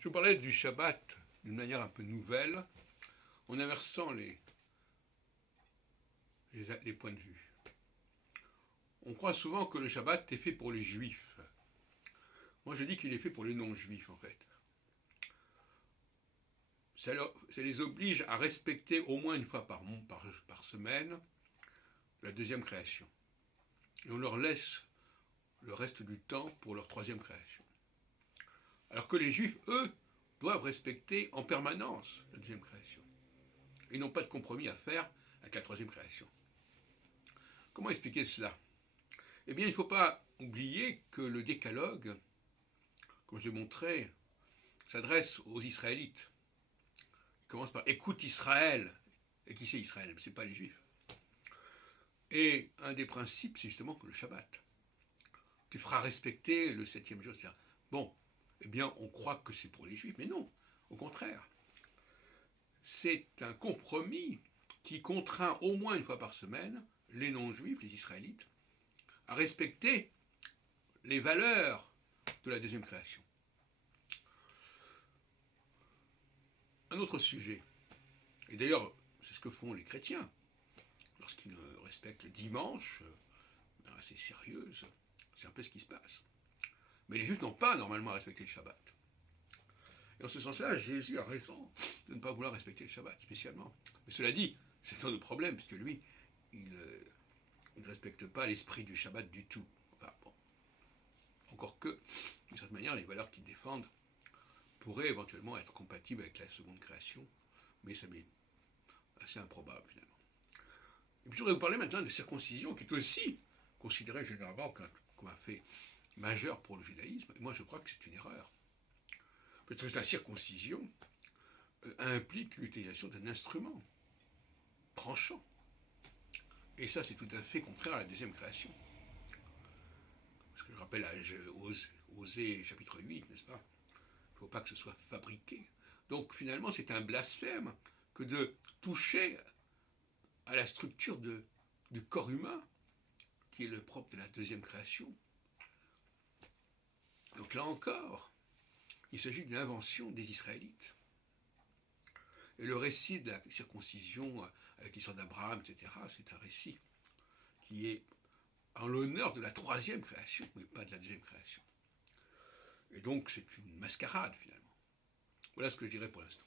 Je vous parlais du Shabbat d'une manière un peu nouvelle, en inversant les points de vue. On croit souvent que le Shabbat est fait pour les juifs. Moi je dis qu'il est fait pour les non-juifs en fait. Ça les oblige à respecter au moins une fois par semaine la deuxième création. Et on leur laisse le reste du temps pour leur troisième création. Alors que les juifs, eux, doivent respecter en permanence la deuxième création. Ils n'ont pas de compromis à faire avec la troisième création. Comment expliquer cela? Eh bien, il ne faut pas oublier que le décalogue, comme je l'ai montré, s'adresse aux Israélites. Il commence par « Écoute Israël ». Et qui c'est Israël? Ce n'est pas les Juifs. Et un des principes, c'est justement que le Shabbat. Tu feras respecter le septième jour. Bon, eh bien, on croit que c'est pour les Juifs, mais non, au contraire. C'est un compromis qui contraint au moins une fois par semaine les non-juifs, les Israélites, à respecter les valeurs de la deuxième création. Un autre sujet, et d'ailleurs c'est ce que font les chrétiens, lorsqu'ils respectent le dimanche, assez sérieuse, c'est un peu ce qui se passe. Mais les Juifs n'ont pas normalement à respecter le Shabbat. Et en ce sens-là, Jésus a raison de ne pas vouloir respecter le Shabbat, spécialement. Mais cela dit, c'est un autre problème, puisque lui, il ne respecte pas l'esprit du Shabbat du tout. Enfin, bon. Encore que, d'une certaine manière, les valeurs qu'il défendent pourraient éventuellement être compatibles avec la seconde création, mais ça m'est assez improbable, finalement. Et puis je voudrais vous parler maintenant de circoncision, qui est aussi considérée généralement comme un fait majeur pour le judaïsme. Et moi, je crois que c'est une erreur. Parce que la circoncision implique l'utilisation d'un instrument tranchant. Et ça, c'est tout à fait contraire à la deuxième création. Parce que je rappelle à Osée chapitre 8, n'est-ce pas? Il ne faut pas que ce soit fabriqué. Donc finalement, c'est un blasphème que de toucher à la structure du corps humain, qui est le propre de la deuxième création. Donc là encore, il s'agit d'une invention des Israélites. Et le récit de la circoncision avec l'histoire d'Abraham, etc., c'est un récit qui est en l'honneur de la troisième création, mais pas de la deuxième création. Et donc c'est une mascarade finalement. Voilà ce que je dirais pour l'instant.